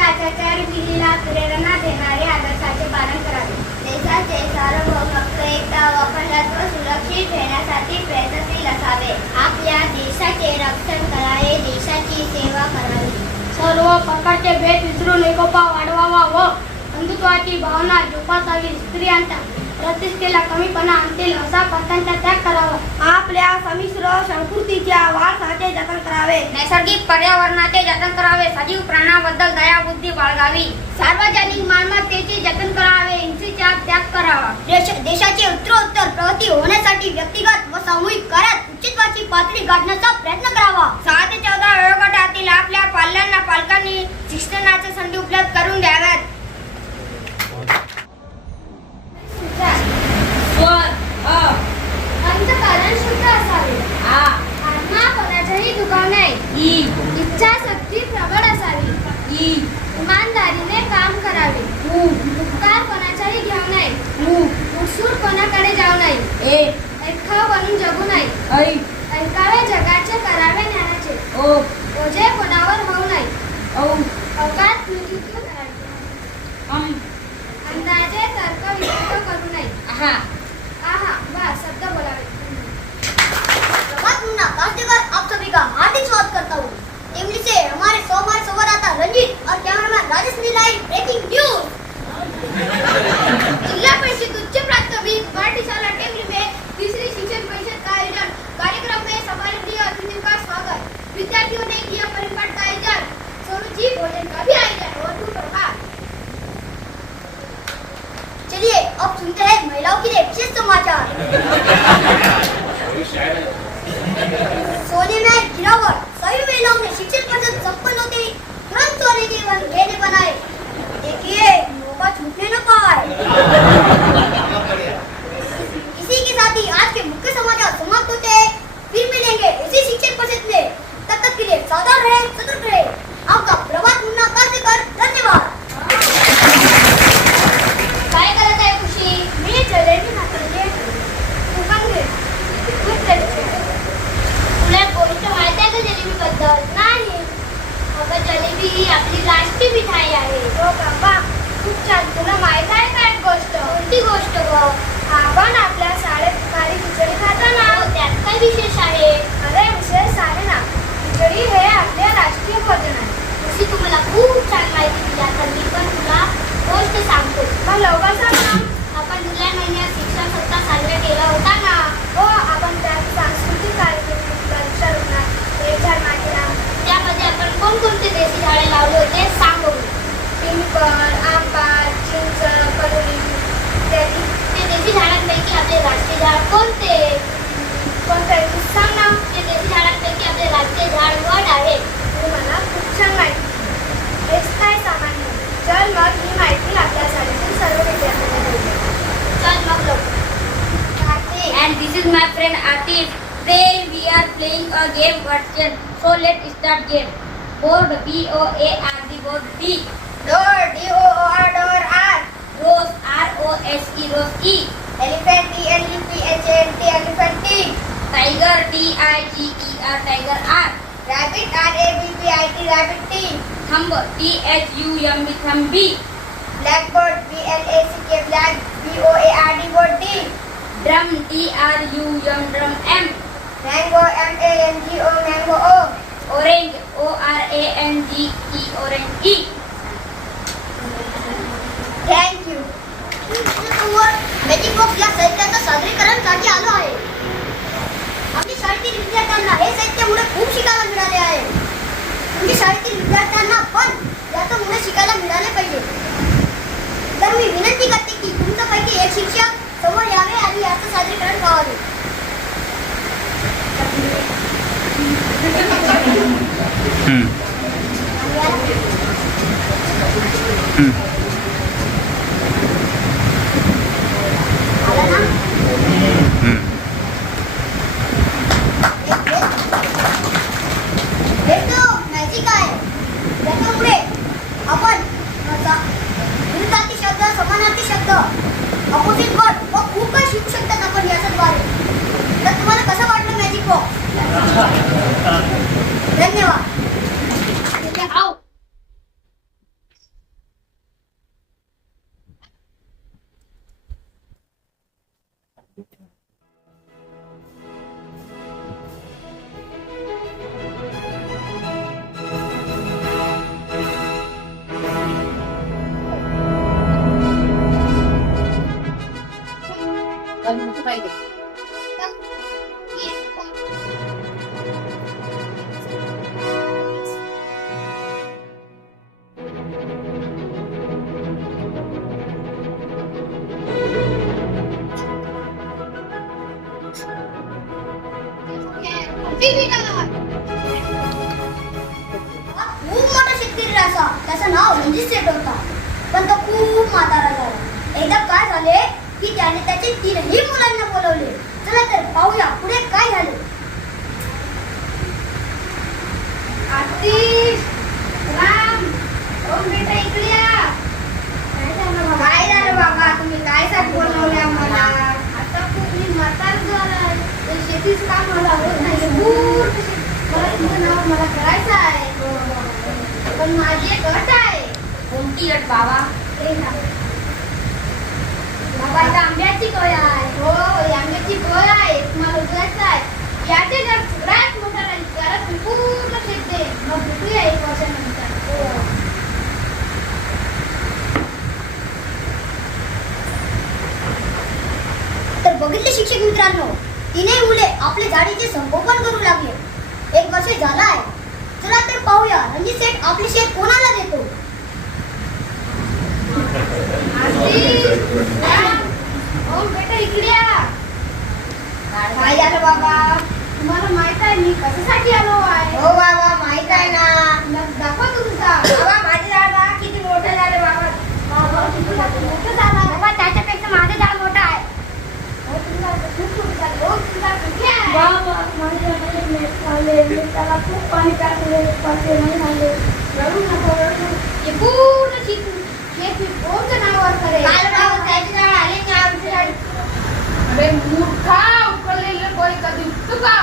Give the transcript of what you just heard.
भ्रष्टाचार विधीला प्रेरणा देणारे आदर्शाचे पालन करावे. देशाचे सार्वभौमत्व एकदा अखंडत्व सुरक्षित ठेवण्यासाठी प्रयत्नशील असावे. आपल्या देशाचे रक्षण करावे, देशाची सेवा करावी. सर्व प्रकारचे भेद विसरून एकोपा वाढवावा व बंधुत्वाची भावना जोपासावी. स्त्रियांच्या प्रतिष्ठेला कमीपणा आणतील असा पथांचा त्याग करावा. आपल्या संमिश्र संस्कृतीच्या वारसाचे जतन करावे. नैसर्गिक पर्यावरणाचे जतन करावे. सजीव प्राण्याबद्दल दयाबुद्धी बाळगावी. सार्वजनिक मालमत्तेचे जतन करावे. हिंसेचा त्याग करावा. देशाची उत्तरोत्तर प्रगती होण्यासाठी व्यक्तिगत व सामूहिक कार्यात उच्चत्वाची पातळी गाठण्याचा प्रयत्न करावा. 6 ते 14 वयोगटातील आपल्या पालकांनी शिक्षणाच्या संधी उपलब्ध करून द्याव्यात. अंतःकरण शुद्ध असावे. आत्मा कोणाच्याही दुखाव नाही. इच्छाशक्ती प्रबळ असावी. इमानदारीने काम करावे. उपकार कोणाच्याही घेऊ नये. उठसूट कोणाकडे जाऊ नये. ऐकाव बनून जगू नये. ऐकावे जगाचे, करावे ज्ञानाचे. ओझे कोणावर होऊ नये. अवकात कृतित्व करावे. अंदाजे तर्क वितर्क करू नये. शब्द बोलावे. आप सभी का हार्दिक स्वागत करता हूँ. टीम से हमारे संवाददाता रंजीत और कैमरामैन राजेश ने लाई ब्रेकिंग न्यूज. जिला परिषद उच्च प्राथमिक पाठशाला टेमरी में तीसरी शिक्षक परिषद का आयोजन. कार्यक्रम में समारोह अतिथियों का स्वागत. विद्यार्थियों ने किया परिपाठ का आयोजन. सोनू जी भोजन का भी आयोजन और प्रभात. चलिए अब सुनते हैं महिलाओं के लिए विशेष समाचार. सोने में गिरावट. सभी महिलाओं ने शिक्षण पद्धति संपन्न होते ही तुरंत सोने के गहने बनाए. देखिए मौका छूटने न पाए. इसी के साथ ही आज के मुख्य समाचार समाप्त होते हैं. फिर मिलेंगे इसी शिक्षण परिषद में. तब तक के लिए सावधान रहे, सतर्क रहे. आपका प्रभात मुन्ना कासेकर. धन्यवाद. काय करत आहे खुशी? मी जलेबी खाते. तू पण घे. खूप टेस्टी आहे. तुला गोष्ट माहिती आहे का जलेबी बद्दल? नाही. अगं जलेबी ही आपली राष्ट्रीय मिठाई आहे. हो बाबा, खूप छान. तुला माहित आहे का एक गोष्ट? कोणती गोष्ट गं? आपण आपल्या शाळेत खाली खिचडी खाताना त्यात काय विशेष आहे? अरे विशेष आहे ना. खिचडी हे आपले राष्ट्रीय भोजन आहे. खुशी तुम्हाला खूप छान माहिती दिली. आता मी पण तुला गोष्ट सांगतो. मग लवकर सांग ना. आपण जुलै महिन्यात शिक्षण सप्ताह साजरा केला होता ना. हो, आपण त्यात सांस्कृतिक कार्यक्रम वृक्षारोपण, झाड मांडला. त्यामध्ये आपण कोणकोणते देशी झाडे लावले होते सांग बघू. पिंपळ, आंबा, चिंच, कलमी इत्यादी. ते देशी झाडांपैकी आपले राष्ट्रीय झाड कोणते? कोणतं आहे तू सांग ना. ते देशी झाडांपैकी आपले राष्ट्रीय झाड वड आहे. तू मला खूप छान माहिती. हेच काय सामान्य. चल मग ही माहिती आपल्या शाळेतील सर्व विद्यार्थ्यांना देऊ. चल मग लवकर. And this is my friend Atif. Today we are playing a game version. So let's start game. Board, B-O-A-R-D, board. B. Door, D-O-O-R, door, R. Rose, R-O-S-E, rose. E. Elephant, E-L-E-P-H-A-N-T, elephant, T. Tiger, T-I-G-E-R, tiger. R. Rabbit, R-A-B-B-I-T, rabbit, T. Thumb, T-H-U-M-B, thumb. B. Blackboard, B-L-A-C-K, black, B-O-A-R-D, board, D. Drum, D-R-U-M, drum. M. Mango, M-A-N-G-O, mango, O. Orange, O-R-A-N-G-E, orange. E. Thank you. Magic box या साहित्याचं सादरीकरणासाठी आलो आहे. आमच्या शाळेतील विद्यार्थ्यांना हे साहित्यामुळे खूप शिकायला मिळाले आहे. तुमच्या शाळेतील विद्यार्थ्यांना पण याच्यामुळे शिकायला मिळाले पाहिजे. तर मी विनंती करते की तुमच्यापैकी एक शिक्षक समोर यावे आणि याचं सादरीकरण करावे. आला ना? हे तो मॅजिक आहे. त्याच्यामुळे आपण विरुद्धार्थी शब्द, समानार्थी शब्द, अपोजिट वर्ड व खूप काही शिकू शकतात आपण याच्याद्वारे. तर तुम्हाला कसं वाटलं मॅजिक बॉक्स? धन्यवाद. त्याचं नाव रणजित सेठ होता, पण तो खूप म्हातारा झाला. एकदा काय झाले की त्याने त्याचे 3ही मुलांना बोलवले. चला तर पाहूया पुढे काय झाले. आतिश, राम, ओ बेटा इकडे या. काय झालं बाबा, तुम्ही काय साठी बोलवले आम्हाला? आता खूप मी म्हातार झालाय, ते शेतीच काम मला होत नाही. पूर्ण मला तुझं नाव मला करायचं आहे, पण माझी एक अट आहे. कोणती अट बाबा? बाबा इथं आंब्याची कळ आहे. हो, ही आंब्याची कळ आहे, तुम्हाला उचलायचं आहे. याचे जर सगळ्यात मोठा राहील त्याला तुम्ही पूर्ण शेत दे. मग भेटूया 1 वर्षानंतर. तर बघितले शिक्षक मित्रांनो, 3ही मुले आपल्या झाडीचे संगोपन करू लागले. 1 वर्ष झालं आहे. चला तर पाहूया रणजित सेठ आपले शेत कोणाला देतो. आतिश, राम, ओ बेटा इकडे या. काय झालं बाबा? तुम्हाला माहित आहे मी कशासाठी आलो आहे? हो बाबा, माहित आहे ना. मग दाखवा तुमचा. बाबा माझे झाड बघा किती मोठे झाले बाबा. बाबा तुमचं झाड मोठं झालं आहे. बाबा त्याच्यापेक्षा माझे झाड मोठं आहे. हो, तुमचं झाड खूप मोठं झालं. हो, तुमचं झाड कुठे आहे? बाबा माझ्या झाडाला मेट झाले, मी त्याला खूप पाणी टाकले, पडते नाही झाले. रडू नको, रडू नको. हे पूर्ण शेत मी कोणत्या नावावर करेल? काल राव त्याचे झाड आले की आमचे झाड. अरे मूर्खा, उकळलेलं कोळी कधी उठतो का?